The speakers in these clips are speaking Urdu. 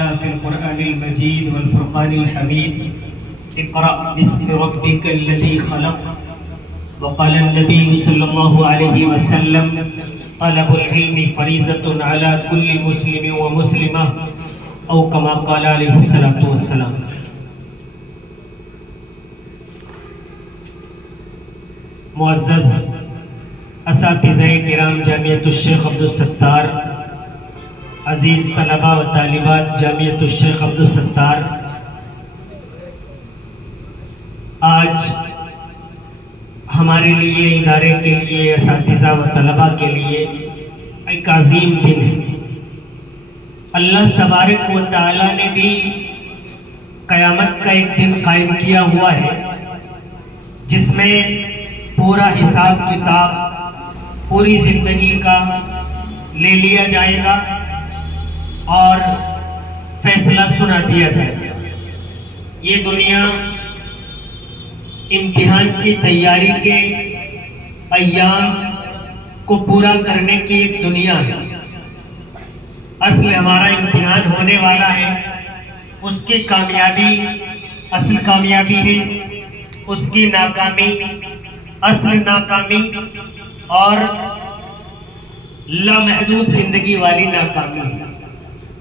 تعالى في القرآن المجيد والفرقان الحميد: اقرأ باسم ربك الذي خلق. وقال النبي صلى الله عليه وسلم: طلب العلم فريضة على كل مسلم ومسلمة، أو كما قال عليه الصلاة والسلام. معزز اساتذہ کرام جامعۃ الشیخ عبدالستار، عزیز طلباء و طالبات جامعۃ الشیخ عبدالستار، آج ہمارے لیے، ادارے کے لیے، اساتذہ و طلباء کے لیے ایک عظیم دن ہے۔ اللہ تبارک و تعالیٰ نے بھی قیامت کا ایک دن قائم کیا ہوا ہے جس میں پورا حساب کتاب پوری زندگی کا لے لیا جائے گا اور فیصلہ سنا دیا جائے گا۔ یہ دنیا امتحان کی تیاری کے ایام کو پورا کرنے کی ایک دنیا ہے۔ اصل ہمارا امتحان ہونے والا ہے، اس کی کامیابی اصل کامیابی ہے، اس کی ناکامی اصل ناکامی، اور لامحدود زندگی والی ناکامی ہے۔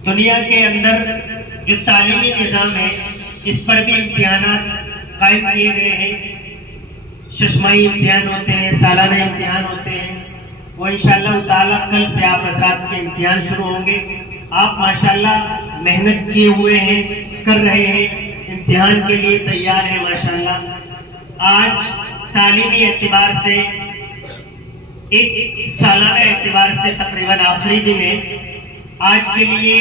دنیا کے اندر جو تعلیمی نظام ہے اس پر بھی امتحانات قائم کیے گئے ہیں۔ ششماہی امتحان ہوتے ہیں، سالانہ امتحان ہوتے ہیں، وہ انشاءاللہ تعالی کل سے آپ حضرات کے امتحان شروع ہوں گے۔ آپ ماشاءاللہ محنت کیے ہوئے ہیں، کر رہے ہیں، امتحان کے لیے تیار ہیں ماشاءاللہ۔ آج تعلیمی اعتبار سے، ایک سالانہ اعتبار سے تقریباً آخری دن ہے۔ آج کے لیے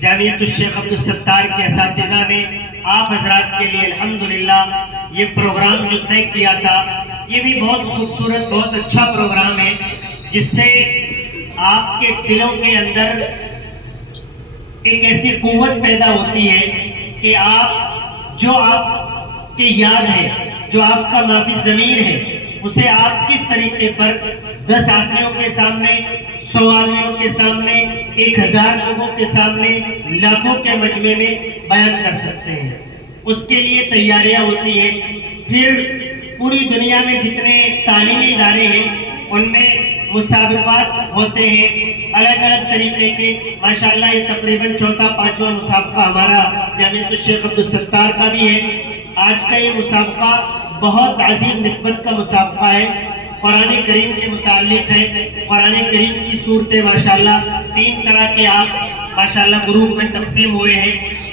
جامعۃ الشیخ عبدالستار کے اساتذہ نے آپ حضرات کے لیے الحمدللہ یہ پروگرام جو طے کیا تھا، یہ بھی بہت خوبصورت، بہت اچھا پروگرام ہے، جس سے آپ کے دلوں کے اندر ایک ایسی قوت پیدا ہوتی ہے کہ آپ کے یاد ہے، جو آپ کا مافی ضمیر ہے، اسے آپ کس طریقے پر 10 آدمیوں کے سامنے، 100 آدمیوں کے سامنے، 1000 لوگوں کے سامنے، لاکھوں کے مجمع میں بیان کر سکتے ہیں۔ اس کے لیے تیاریاں ہوتی ہیں۔ پھر پوری دنیا میں جتنے تعلیمی ادارے ہیں ان میں مسابقات ہوتے ہیں الگ الگ طریقے کے۔ ماشاءاللہ یہ تقریباً 4واں-5واں مسابقہ ہمارا جامعۃ الشیخ عبدالستار کا بھی ہے۔ آج کا یہ مسابقہ بہت عظیم نسبت کا مسابقہ ہے، قرآن کریم کے متعلق ہے۔ قرآن کریم کی صورتیں ماشاءاللہ 3 طرح کے آپ ماشاءاللہ گروپ میں تقسیم ہوئے ہیں،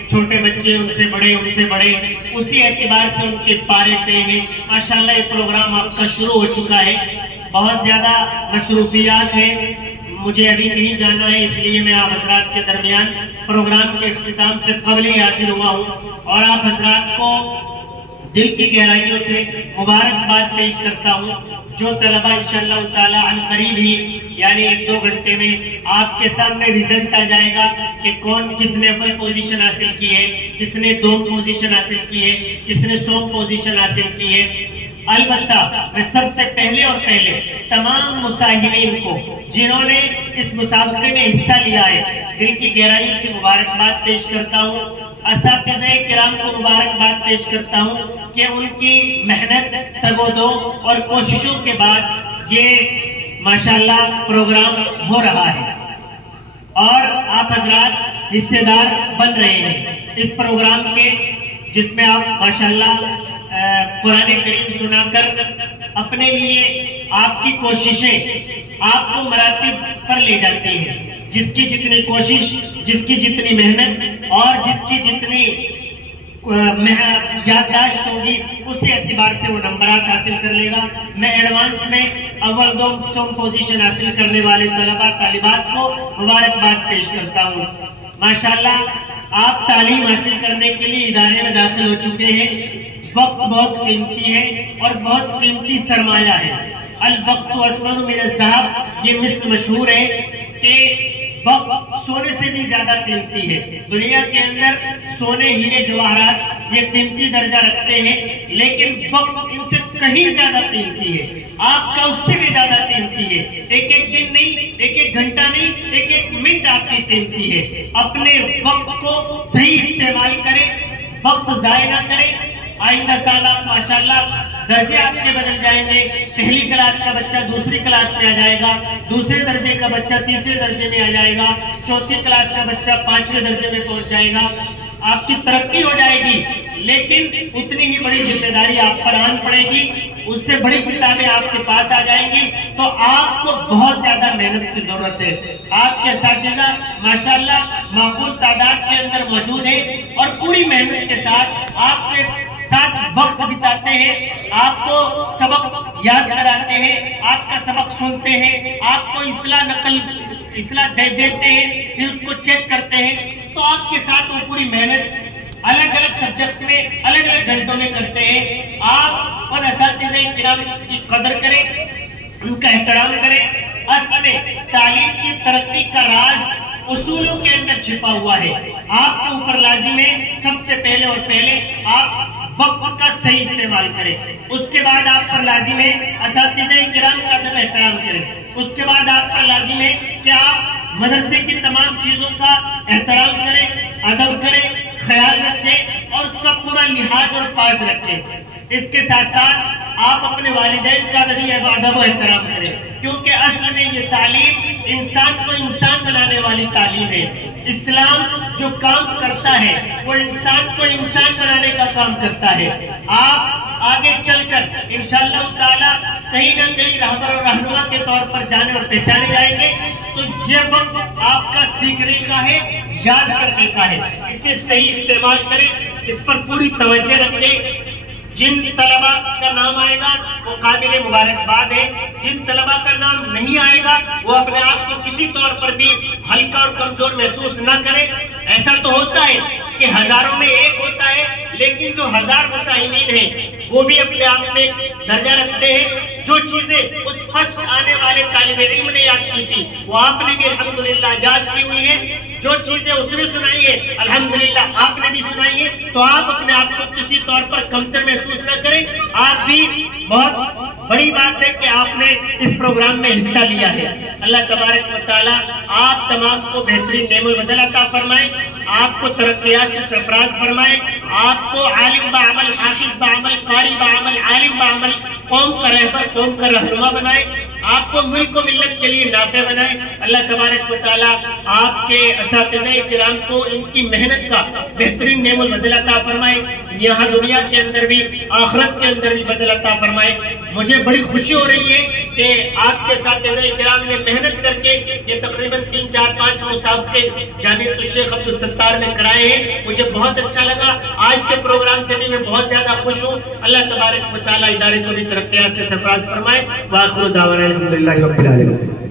چھوٹے بچے، ان سے بڑے، ان سے بڑے، اسی اعتبار سے ان کے پارے طے ہیں۔ ماشاءاللہ یہ پروگرام آپ کا شروع ہو چکا ہے۔ بہت زیادہ مصروفیات ہیں، مجھے ابھی کہیں جانا ہے، اس لیے میں آپ حضرات کے درمیان پروگرام کے اختتام سے قبل ہی حاضر ہوا ہوں، اور آپ حضرات کو دل کی گہرائیوں سے مبارکباد پیش کرتا ہوں۔ جو طلبہ انشاءاللہ تعالی عن قریب ہی، یعنی 1-2 گھنٹے میں آپ کے سامنے رزلٹ آ جائے گا کہ کون کس نے اول پوزیشن حاصل کی ہے، کس نے 2 پوزیشن حاصل کی ہے، کس نے 100 پوزیشن حاصل کی ہے۔ البتہ میں سب سے پہلے تمام مصاحبین کو جنہوں نے اس مسابقے میں حصہ لیا ہے دل کی گہرائیوں سے مبارکباد پیش کرتا ہوں۔ اساتذہ کرام کو مبارکباد پیش کرتا ہوں کہ ان کی محنت، تگ و دو اور کوششوں کے بعد یہ ماشاءاللہ پروگرام ہو رہا ہے، اور آپ حضرات حصے دار بن رہے ہیں اس پروگرام کے، جس میں آپ ماشاءاللہ قرآن کریم سنا کر اپنے لیے آپ کی کوششیں آپ کو مراتب پر لے جاتی ہیں۔ جس کی جتنی کوشش، جس کی جتنی محنت اور جس کی جتنی یادداشت ہوگی، اسی اعتبار سے وہ نمبرات حاصل کر لے گا۔ میں ایڈوانس میں اول 2 پوزیشن حاصل کرنے والے طلباء طالبات کو مبارکباد پیش کرتا ہوں۔ ماشاءاللہ آپ تعلیم حاصل کرنے کے لیے ادارے میں داخل ہو چکے ہیں۔ وقت بہت قیمتی ہے اور بہت قیمتی سرمایہ ہے۔ الوقت اسمن من الذهب، یہ مثل مشہور ہے کہ وقت سونے سے بھی زیادہ قیمتی ہے۔ دنیا کے اندر سونے، ہیرے، جواہرات یہ قیمتی درجہ رکھتے ہیں، لیکن وقت ان سے کہیں زیادہ قیمتی ہے، آپ کا اس سے بھی زیادہ قیمتی ہے۔ ایک ایک دن نہیں، ایک ایک گھنٹہ نہیں، ایک ایک منٹ آپ کی قیمتی ہے۔ اپنے وقت کو صحیح استعمال کریں، وقت ضائع نہ کریں۔ آئندہ سال آپ ماشاءاللہ درجے آپ کے بدل جائیں گے، پہلی کلاس کا بچہ دوسری کلاس میں آ جائے گا، دوسرے درجے کا بچہ تیسرے درجے میں آ جائے گا، چوتھی کلاس کا بچہ پانچویں درجے میں پہنچ جائے گا۔ آپ کی ترقی ہو جائے گی، لیکن اتنی ہی بڑی ذمہ داری آپ پر آن پڑے گی، اس سے بڑی کتابیں آپ کے پاس آ جائیں گی، تو آپ کو بہت زیادہ محنت کی ضرورت ہے۔ آپ کے اساتذہ ماشاءاللہ معقول تعداد کے اندر موجود ہیں اور پوری محنت کے ساتھ آپ کے ساتھ وقت بتاتے ہیں، آپ کو سبق یاد کراتے ہیں، آپ کا سبق سنتے ہیں، آپ کو اصلاح دے دیتے ہیں، پھر اس کو چیک کرتے ہیں، تو آپ کے ساتھ وہ پوری محنت الگ الگ سبجیکٹ میں الگ الگ گھنٹوں میں کرتے ہیں۔ آپ اور اساتذہ کرام کی قدر کریں، ان کا احترام کریں۔ اصل میں تعلیم کی ترقی کا راز اصولوں کے اندر چھپا ہوا ہے۔ آپ کے اوپر لازم ہے سب سے پہلے اور پہلے آپ وقت کا صحیح استعمال کریں، اس کے بعد آپ پر لازم ہے اساتذہ کرام کا ادب احترام کریں، اس کے بعد آپ پر لازم ہے کہ آپ مدرسے کی تمام چیزوں کا احترام کریں، ادب کریں، خیال رکھیں اور اس کا پورا لحاظ اور پاس رکھیں۔ اس کے ساتھ ساتھ آپ اپنے والدین کا ادب و احترام کریں، کیونکہ اصل میں یہ تعلیم انسان کو انسان بنانے والی تعلیم ہے۔ اسلام جو کام کرتا ہے وہ انسان کو انسان بنانے کا کام کرتا ہے۔ آپ آگے چل کر انشاءاللہ تعالی کہیں نہ کہیں رہبر اور رہنما کے طور پر جانے اور پہچانے جائیں گے، تو یہ وقت آپ کا سیکھنے کا ہے، یاد کرنے کا ہے۔ اسے صحیح استعمال کریں، اس پر پوری توجہ رکھیں۔ جن طلباء کا نام آئے گا وہ قابل مبارکباد ہے، جن طلباء کا نام نہیں آئے گا وہ اپنے آپ کو کسی طور پر بھی ہلکا اور کمزور محسوس نہ کرے۔ ایسا تو ہوتا ہے کہ ہزاروں میں ایک ہوتا ہے، لیکن جو ہزار مساہمین ہیں وہ بھی اپنے آپ میں درجہ رکھتے ہیں۔ جو چیزیں اس فرسٹ آنے والے طالب علم نے یاد کی تھی وہ آپ نے بھی الحمدللہ یاد کی ہوئی ہے، جو چیزیں اس نے سنائی ہے الحمدللہ آپ نے بھی سنائی ہے، تو آپ اپنے آپ کو کسی طور پر کمتر محسوس نہ کریں۔ آپ بھی بہت بڑی بات ہے کہ آپ نے اس پروگرام میں حصہ لیا ہے۔ اللہ تبارک و تعالی آپ تمام کو بہترین نعم البدل عطا فرمائے، آپ کو ترقیات سے سرفراز فرمائے، آپ کو عالم بعمل، حافظ بعمل، قاری بعمل، عالم بعمل، قوم کا رہبر، قوم کا رہنما بنائے، آپ کو ملک و ملت کے لیے نافع بنائے۔ اللہ تبارک و تعالی آپ کے اساتذہ کرام کو ان کی محنت کا بہترین نعم البدل عطا فرمائے، یہاں دنیا کے اندر بھی آخرت کے اندر بھی بدل عطا فرمائے۔ مجھے بڑی خوشی ہو رہی ہے کہ آپ کے اساتذہ کرام نے محنت کر کے یہ تقریباً 3 4 5 مسابقے جامعۃ الشیخ عبدالستار میں کرائے ہیں، مجھے بہت اچھا لگا۔ آج کے پروگرام سے بھی میں بہت زیادہ خوش ہوں۔ اللہ تبارک و تعالی ادارے کو بھی ترقیات سے سرفراز فرمائے۔ وآخر دعوانا الحمدللہ رب العالمین۔